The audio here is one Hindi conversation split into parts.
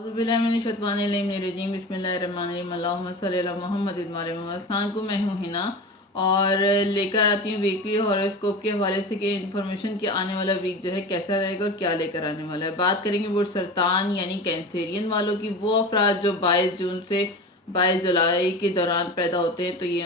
औज़ुबिल्लाहिमिनश्शैतानिर्रजीम बिस्मिल्लाहिर्रहमानिर्रहीम अल्लाहुम्मा सल्लि अला मुहम्मद व आले मुहम्मद। अस्सलाम को मैं हूँ हिना और लेकर आती हूँ वीकली हॉरोस्कोप के हवाले से कि इन्फॉर्मेशन कि आने वाला वीक जो है कैसा रहेगा और क्या लेकर आने वाला है। बात करेंगे बुर्ज सरतान यानी कैंसेरियन वालों की, वो अफराद जो 22 जून से 22 जुलाई के दौरान पैदा होते हैं, तो ये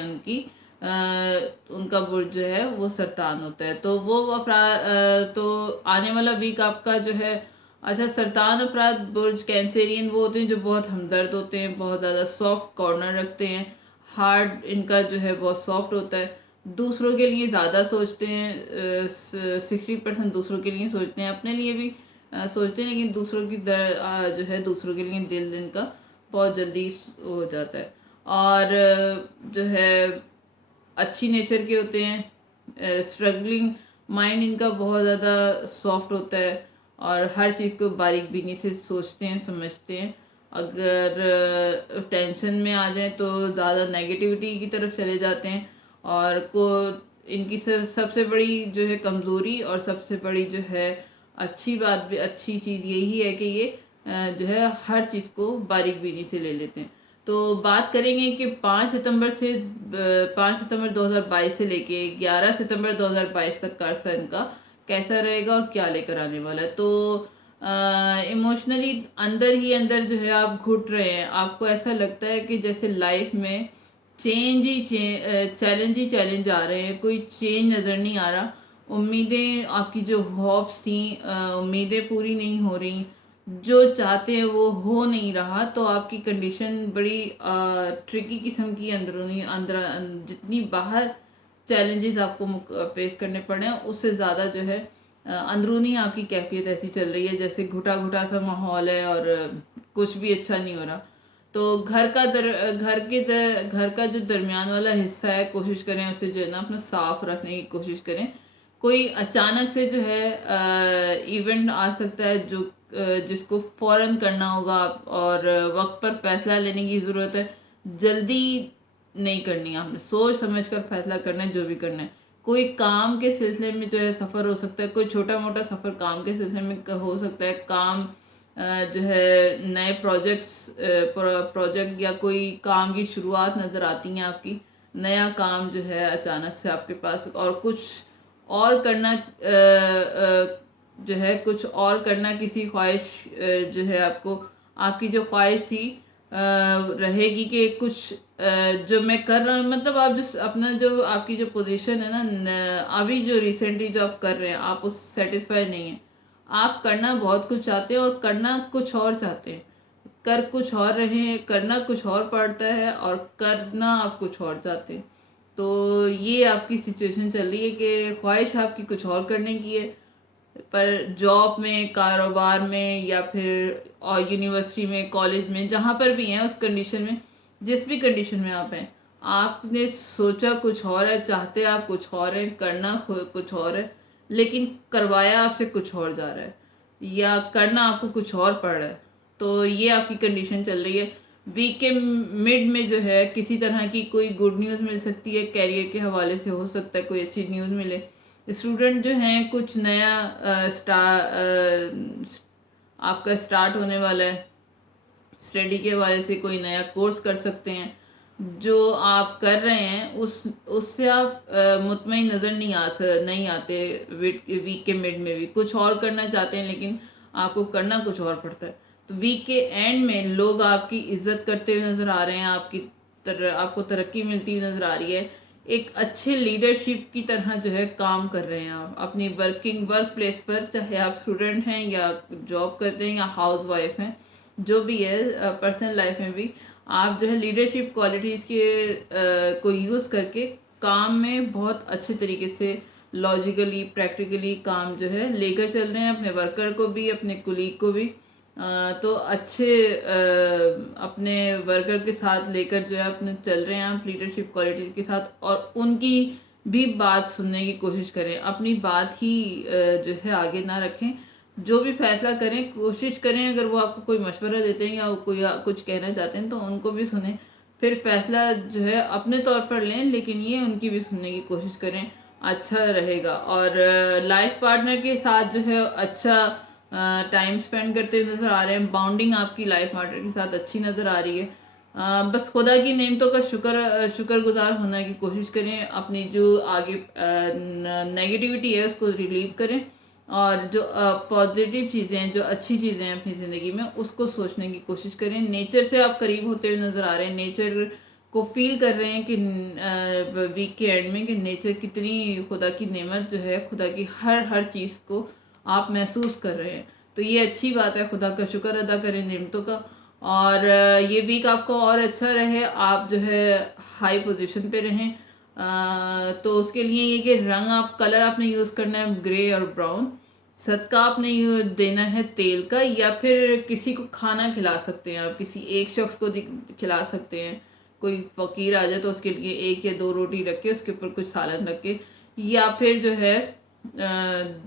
उनका बुर्ज जो है वो सरतान होता है। तो वो अफराद तो आने वाला वीक आपका जो है, अच्छा, सरतान अफराद बुर्ज कैंसेरियन वो होते हैं जो बहुत हमदर्द होते हैं, बहुत ज़्यादा सॉफ्ट कॉर्नर रखते हैं, हार्ट इनका जो है बहुत सॉफ्ट होता है, दूसरों के लिए ज़्यादा सोचते हैं, 60% दूसरों के लिए सोचते हैं, अपने लिए भी सोचते हैं, लेकिन दूसरों की जो है दूसरों के लिए दिल इनका बहुत जल्दी हो जाता है। और जो है अच्छी नेचर के होते हैं, स्ट्रगलिंग माइंड इनका बहुत ज़्यादा सॉफ्ट होता है और हर चीज़ को बारीक बीनी से सोचते हैं, समझते हैं। अगर टेंशन में आ जाए तो ज़्यादा नेगेटिविटी की तरफ चले जाते हैं। और को इनकी सबसे बड़ी जो है कमज़ोरी और सबसे बड़ी जो है अच्छी बात भी, अच्छी चीज़ यही है कि ये जो है हर चीज़ को बारीक बीनी से ले लेते हैं। तो बात करेंगे कि 5 सितंबर 2022 से लेके 11 सितंबर 2022 तक का अर्सा इनका कैसा रहेगा और क्या लेकर आने वाला है। तो इमोशनली अंदर ही अंदर जो है आप घुट रहे हैं, आपको ऐसा लगता है कि जैसे लाइफ में चैलेंज ही चैलेंज आ रहे हैं, कोई चेंज नज़र नहीं आ रहा। उम्मीदें आपकी जो होप्स थी, उम्मीदें पूरी नहीं हो रही, जो चाहते हैं वो हो नहीं रहा। तो आपकी कंडीशन बड़ी ट्रिकी किस्म की अंदरूनी जितनी बाहर चैलेंजेस आपको फेस करने पड़े हैं, उससे ज़्यादा जो है अंदरूनी आपकी कैफियत ऐसी चल रही है जैसे घुटा घुटा सा माहौल है और कुछ भी अच्छा नहीं हो रहा। तो घर का जो दरमियान वाला हिस्सा है, कोशिश करें उसे जो है ना अपना साफ रखने की कोशिश करें। कोई अचानक से जो है इवेंट आ सकता है जो जिसको फौरन करना होगा और वक्त पर फैसला लेने की ज़रूरत है। जल्दी नहीं करनी है, आपने सोच समझ कर फैसला करना है जो भी करना है। कोई काम के सिलसिले में जो है सफ़र हो सकता है, कोई छोटा मोटा सफ़र काम के सिलसिले में हो सकता है। काम जो है नए प्रोजेक्ट या कोई काम की शुरुआत नज़र आती है आपकी, नया काम जो है अचानक से आपके पास, और कुछ और करना जो है कुछ और करना, किसी ख्वाहिश जो है आपको, आपकी जो ख्वाहिश थी रहेगी कि कुछ जो मैं कर रहा हूँ, मतलब आप जो अपना जो आपकी जो पोजीशन है ना, अभी जो रिसेंटली जो आप कर रहे हैं, आप उस सेटिस्फाई नहीं है। आप करना बहुत कुछ चाहते हैं और करना कुछ और चाहते हैं, कर कुछ और रहे हैं, करना कुछ और पड़ता है और करना आप कुछ और चाहते हैं। तो ये आपकी सिचुएशन चल रही है कि ख्वाहिश आपकी कुछ और करने की है, पर जॉब में, कारोबार में, या फिर और यूनिवर्सिटी में, कॉलेज में, जहाँ पर भी हैं, उस कंडीशन में, जिस भी कंडीशन में आप हैं, आपने सोचा कुछ और है, चाहते आप कुछ और हैं, करना कुछ और है, लेकिन करवाया आपसे कुछ और जा रहा है, या करना आपको कुछ और पड़ रहा है। तो ये आपकी कंडीशन चल रही है। वीक के मिड में जो है किसी तरह की कोई गुड न्यूज़ मिल सकती है, कैरियर के हवाले से हो सकता है कोई अच्छी न्यूज़ मिले। स्टूडेंट जो हैं कुछ नया आपका स्टार्ट होने वाला है, स्टडी के हवाले से कोई नया कोर्स कर सकते हैं। जो आप कर रहे हैं उससे आप मुतमईन नज़र नहीं आते। वीक के मिड में भी कुछ और करना चाहते हैं, लेकिन आपको करना कुछ और पड़ता है। तो वीक के एंड में लोग आपकी इज्जत करते हुए नज़र आ रहे हैं, आपको तरक्की मिलती हुई नज़र आ रही है। एक अच्छे लीडरशिप की तरह जो है काम कर रहे हैं आप अपनी वर्क प्लेस पर, चाहे आप स्टूडेंट हैं या जॉब करते हैं या हाउस वाइफ हैं, जो भी है पर्सनल लाइफ में भी आप जो है लीडरशिप क्वालिटीज़ के को यूज़ करके काम में बहुत अच्छे तरीके से लॉजिकली प्रैक्टिकली काम जो है लेकर चल रहे हैं, अपने वर्कर को भी, अपने कुलीग को भी। तो अच्छे अपने वर्कर के साथ लेकर जो है अपने चल रहे हैं आप लीडरशिप क्वालिटीज़ के साथ, और उनकी भी बात सुनने की कोशिश करें, अपनी बात ही जो है आगे ना रखें। जो भी फैसला करें, कोशिश करें, अगर वो आपको कोई मशवरा देते हैं या कोई कुछ कहना चाहते हैं तो उनको भी सुने, फिर फैसला जो है अपने तौर पर लें, लेकिन ये उनकी भी सुनने की कोशिश करें, अच्छा रहेगा। और लाइफ पार्टनर के साथ जो है अच्छा टाइम स्पेंड करते हुए नज़र आ रहे हैं। बाउंडिंग आपकी लाइफ पार्टनर के साथ अच्छी नज़र आ रही है। बस खुदा की नेमतों का शुक्रगुजार होने की कोशिश करें। अपनी जो आगे नेगेटिविटी है उसको रिलीव करें, और जो पॉजिटिव चीज़ें हैं, जो अच्छी चीज़ें हैं अपनी ज़िंदगी में, उसको सोचने की कोशिश करें। नेचर से आप करीब होते हुए नज़र आ रहे हैं। नेचर को फील कर रहे हैं कि वीक के एंड में कि नेचर कितनी खुदा की नेमत जो है, खुदा की हर हर चीज़ को आप महसूस कर रहे हैं। तो ये अच्छी बात है, खुदा का शुक्र अदा करें नेमतों का। और ये वीक आपको और अच्छा रहे, आप जो है हाई पोजीशन पे रहें। तो उसके लिए ये कि रंग आप कलर आपने यूज़ करना है ग्रे और ब्राउन। सदका आपने देना है तेल का, या फिर किसी को खाना खिला सकते हैं आप, किसी एक शख्स को खिला सकते हैं। कोई फ़कीर आ जाए तो उसके लिए 1 या 2 रोटी रख के उसके ऊपर कुछ सालन रख के, या फिर जो है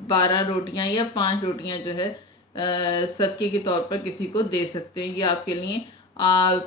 12 रोटियां या 5 रोटियां जो है सदके के तौर पर किसी को दे सकते हैं। ये आपके लिए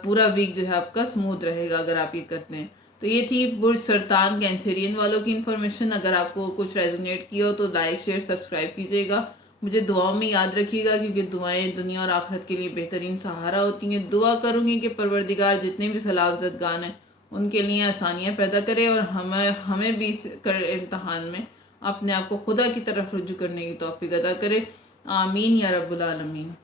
पूरा वीक जो है आपका स्मूथ रहेगा अगर आप ये करते हैं। तो ये थी बुर्ज सरतान कैंसेरियन वालों की इन्फॉर्मेशन। अगर आपको कुछ रेजोनेट किया हो तो लाइक शेयर सब्सक्राइब कीजिएगा। मुझे दुआओं में याद रखिएगा, क्योंकि दुआएं दुनिया और आखिरत के लिए बेहतरीन सहारा होती हैं। दुआ करूँगी कि परवरदिगार जितने भी सलावज़दगान हैं उनके लिए आसानियाँ पैदा करे, और हमें भी इस इम्तहान में अपने आप को खुदा की तरफ रुजू करने की तौफीक अदा करे। आमीन या रब्बुल आलमीन।